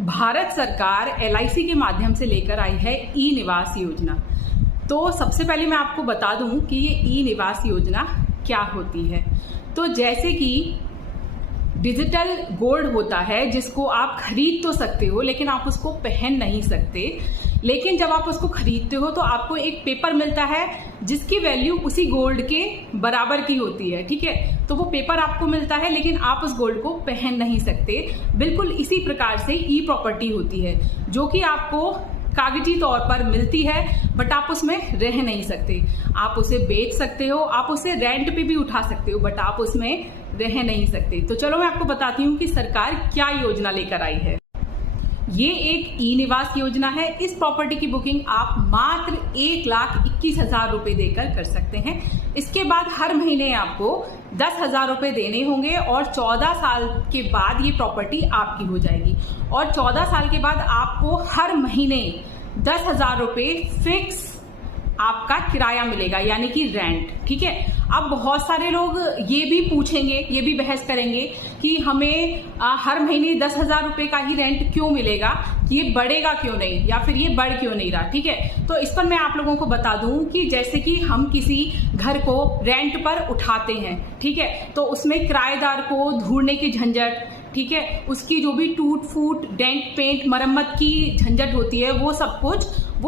भारत सरकार LIC के माध्यम से लेकर आई है ई निवास योजना। तो सबसे पहले मैं आपको बता दूं कि ये ई निवास योजना क्या होती है। तो जैसे कि डिजिटल गोल्ड होता है जिसको आप खरीद तो सकते हो लेकिन आप उसको पहन नहीं सकते, लेकिन जब आप उसको खरीदते हो तो आपको एक पेपर मिलता है जिसकी वैल्यू उसी गोल्ड के बराबर की होती है। ठीक है, तो वो पेपर आपको मिलता है लेकिन आप उस गोल्ड को पहन नहीं सकते। बिल्कुल इसी प्रकार से ई प्रॉपर्टी होती है जो कि आपको कागजी तौर पर मिलती है बट आप उसमें रह नहीं सकते। आप उसे बेच सकते हो, आप उसे रेंट पे भी उठा सकते हो बट आप उसमें रह नहीं सकते। तो चलो मैं आपको बताती हूँ कि सरकार क्या योजना लेकर आई है। ये एक ई निवास योजना है। इस प्रॉपर्टी की बुकिंग आप मात्र 1,21,000 रुपए देकर कर सकते हैं। इसके बाद हर महीने आपको 10,000 रुपए देने होंगे और 14 साल के बाद ये प्रॉपर्टी आपकी हो जाएगी। और 14 साल के बाद आपको हर महीने 10,000 रुपए फिक्स आपका किराया मिलेगा, यानी कि रेंट। ठीक है, अब बहुत सारे लोग ये भी पूछेंगे, ये भी बहस करेंगे कि हमें हर महीने 10,000 रुपए का ही रेंट क्यों मिलेगा, ये बढ़ेगा क्यों नहीं या फिर ये बढ़ क्यों नहीं रहा। ठीक है, तो इस पर मैं आप लोगों को बता दूं कि जैसे कि हम किसी घर को रेंट पर उठाते हैं, ठीक है, तो उसमें किराएदार को ढूंढने की झंझट, ठीक है, उसकी जो भी टूट फूट डेंट पेंट मरम्मत की झंझट होती है वो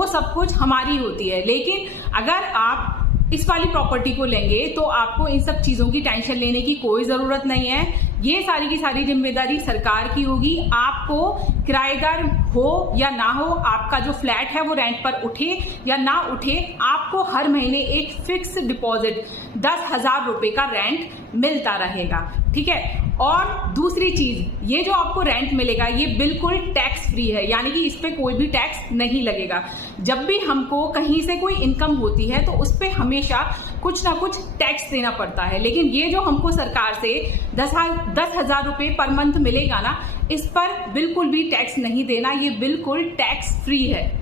सब कुछ हमारी होती है। लेकिन अगर आप इस वाली प्रॉपर्टी को लेंगे तो आपको इन सब चीजों की टेंशन लेने की कोई जरूरत नहीं है। ये सारी की सारी जिम्मेदारी सरकार की होगी। आपको किराएदार हो या ना हो, आपका जो फ्लैट है वो रेंट पर उठे या ना उठे, आपको हर महीने एक फिक्स डिपॉजिट 10,000 रुपए का रेंट मिलता रहेगा। ठीक है, और दूसरी चीज, ये जो आपको रेंट मिलेगा ये बिल्कुल टैक्स फ्री है, यानी कि इस पे कोई भी टैक्स नहीं लगेगा। जब भी हमको कहीं से कोई इनकम होती है तो उस पे हमेशा कुछ ना कुछ टैक्स देना पड़ता है, लेकिन ये जो हमको सरकार से 10,000 रुपए पर मंथ मिलेगा ना, इस पर बिल्कुल भी टैक्स नहीं देना, ये बिल्कुल टैक्स फ्री है।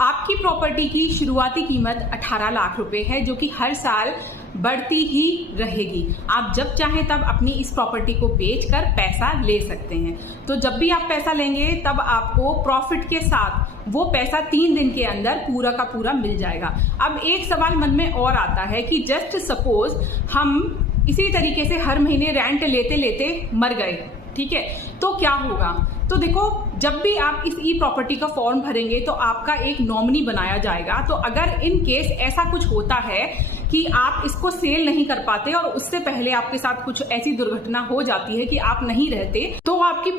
आपकी प्रॉपर्टी की शुरुआती कीमत 18 लाख रुपए है जो कि हर साल बढ़ती ही रहेगी। आप जब चाहें तब अपनी इस प्रॉपर्टी को बेचकर पैसा ले सकते हैं। तो जब भी आप पैसा लेंगे तब आपको प्रॉफिट के साथ वो पैसा 3 दिन के अंदर पूरा का पूरा मिल जाएगा। अब एक सवाल मन में और आता है कि जस्ट सपोज हम इसी तरीके से हर महीने रेंट लेते लेते मर गए, ठीक है, तो क्या होगा। तो देखो, जब भी आप इस ई प्रॉपर्टी का फॉर्म भरेंगे तो आपका एक नॉमिनी बनाया जाएगा। तो अगर इन केस ऐसा कुछ होता है कि आप इसको सेल नहीं कर पाते और उससे पहले आपके साथ कुछ ऐसी दुर्घटना हो जाती है कि आप नहीं रहते, तो आपकी